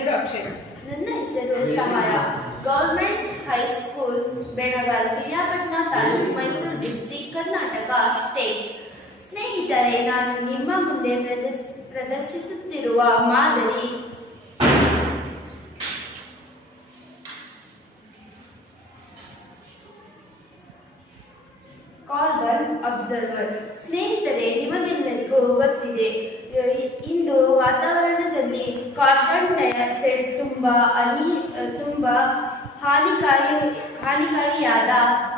ಹೆಸರು ಅಕ್ಷಯ್. ನನ್ನ ಹೆಸರು ಸಹಾಯ. Government high school Belagavi, Piriyapatna taluk, Mysuru district, Karnataka state. ಸ್ನೇಹಿತರೆ, ನಾನು ನಿಮ್ಮ ಮುಂದೆ ಪ್ರದರ್ಶಿಸುತ್ತಿರುವ ಮಾದರಿ ಕಾರ್ಬನ್ ಅಬ್ಸರ್ವರ್. ಸ್ನೇಹಿತರೆ, ನಿಮಗೆಲ್ಲರಿಗೂ ಗೊತ್ತಿದೆ, ಇಂದು ವಾತಾವರಣದಲ್ಲಿ ಕಾರ್ಬನ್ ಡೈಆಕ್ಸೈಡ್ ತುಂಬಾ ಹಾನಿಕಾರಿಯಾದ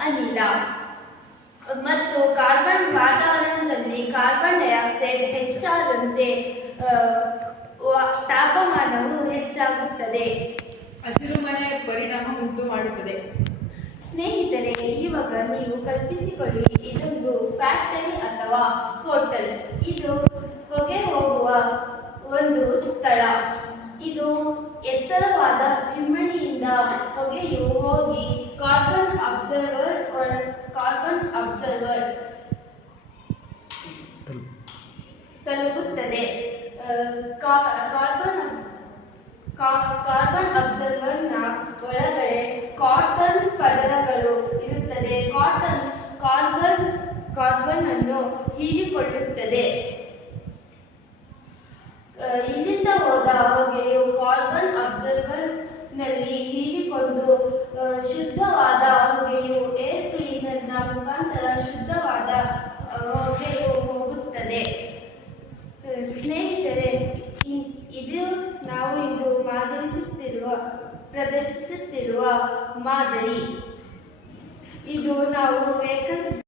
ಅನಿಲ ಮತ್ತು ವಾತಾವರಣದಲ್ಲಿ ಕಾರ್ಬನ್ ಡೈಆಕ್ಸೈಡ್ ಹೆಚ್ಚಾದಂತೆ ತಾಪಮಾನವು ಹೆಚ್ಚಾಗುತ್ತದೆ, ಹಸಿರುಮನೆ ಪರಿಣಾಮ ಉಂಟು ಮಾಡುತ್ತದೆ. ಸ್ನೇಹಿತರೆ, ಇವಾಗ ನೀವು ಕಲ್ಪಿಸಿಕೊಳ್ಳಿ, ಇದೊಂದು ಫ್ಯಾಕ್ಟರಿ ಅಥವಾ ಹೋಟೆಲ್. ಇದು ಹೊಗೆ ಹೋಗುವ ಒಂದು ಸ್ಥಳ. ಇದು ಎತ್ತರವಾದ ಚಿಮಣಿಯಿಂದ ಹೊಗೆಯು ಹೋಗಿ ಕಾರ್ಬನ್ ಅಬ್ಸರ್ವರ್ ತಲುಪುತ್ತದೆ. ಕಾರ್ಬನ್ ಅಬ್ಸರ್ವರ್ನ ಒಳಗಡೆ ಕಾಟನ್ ಪದರಗಳು ಇರುತ್ತದೆ. ಕಾರ್ಬನ್ ಅನ್ನು ಹೀರಿಕೊಳ್ಳುತ್ತದೆ. ಇಲ್ಲಿಂದ ಹೋದ ಹೊಗೆಯು ಕಾರ್ಬನ್ ಅಬ್ಸರ್ವರ್ ನಲ್ಲಿ ಹೀರಿಕೊಂಡು ಶುದ್ಧವಾದ ಹೊಗೆಯು ಏರ್ ಕ್ಲೀನರ್ನ ಮುಖಾಂತರ ಶುದ್ಧವಾದ ಹೊಗೆಯು ಹೋಗುತ್ತದೆ. ಸ್ನೇಹಿತರೆ, ಇದು ನಾವು ಇಂದು ಪ್ರದರ್ಶಿಸುತ್ತಿರುವ ಮಾದರಿ. ಇದು ನಾವು ವೆಹಿಕಲ್ಸ್